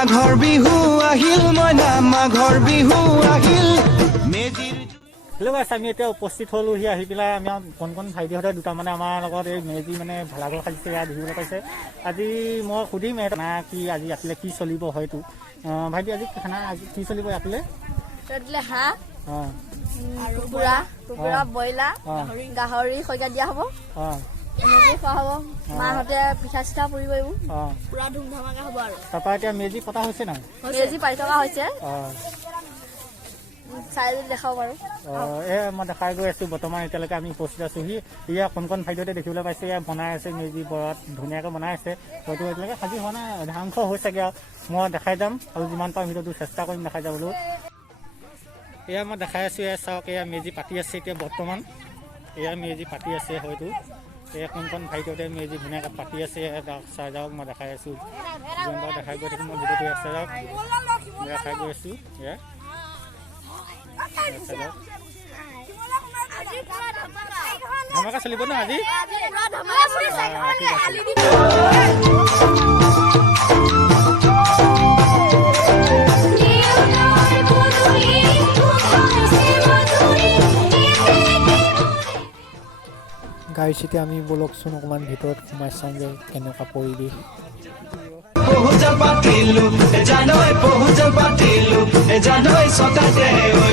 মাঘৰ বিহু আহিল মইনা মাঘৰ বিহু আহিল মেজিৰ। হেল্ল' গাইছ, আমি এতিয়া উপস্থিত হ'লোহি আহি পেলাই আমি কণ ভাইটিহঁতে দুটা মানে আমাৰ লগত এই মেজি মানে ভেলাঘৰ সাজিছে ইয়াত দেখিবলৈ পাইছে। আজি মই সুধিম খানা কি আজি ৰাতিলৈ কি চলিব হয়তো। ভাইটি আজি খানা আজি কি চলিব ৰাতিলৈ? ৰাতিলৈ হাঁহ, কুকুৰা, ব্ৰইলাৰ, গাহৰি খৈকা দিয়া হ'ব। এনেকৈ খোৱা হ'ব। মাহঁতে পিঠা চিঠা পুৰিব এইবোৰ পুৰা ধুম ধামাকা হ'ব আৰু। তাৰপৰা এতিয়া মেজি পতা হৈছে নাই? মেজি পাতি থকা হৈছে। চাই যদি দেখাব পাৰোঁ। মই দেখাই গৈ আছোঁ। বৰ্তমান এতিয়ালৈকে আমি উপস্থিত আছোঁহি। এয়া কণ ভাইটিহঁতে দেখিবলৈ পাইছে এয়া বনাই আছে মেজি বৰত ধুনীয়াকৈ বনাই আছে। হয়তো এতিয়ালৈকে সাজি হোৱা নাই, ধ্বংস হৈছেগৈ আৰু। মই দেখাই যাম আৰু যিমান পাৰোঁ ভিডিঅ'টো চেষ্টা কৰিম দেখাই যাবলৈ। এয়া মই দেখাই আছোঁ। এয়া চাওক, এয়া মেজি পাতি আছে এতিয়া বৰ্তমান। এয়া মেজি পাতি আছে হয়তো। এয়া কণ ভাইটিহঁতে মেজি ধুনীয়াকৈ পাতি আছে। চাই যাওক, মই দেখাই আছোঁ। যিমান পাৰোঁ দেখাই গৈ থাকিম মই ভিডিঅ'টো আছে যাওক দেখাই গৈ আছোঁ। এয়া ধামাকা চলিব ন আজি? গাড়ী চিটি আমি বলকচোন অকণমান ভিতৰত সোমাই চাওঁগৈ কেনেকুৱা পৰিৱেশ। পহুজা পাতিলো জানৈ পহুজা পাতিলো জানৈ সতাতে ঐ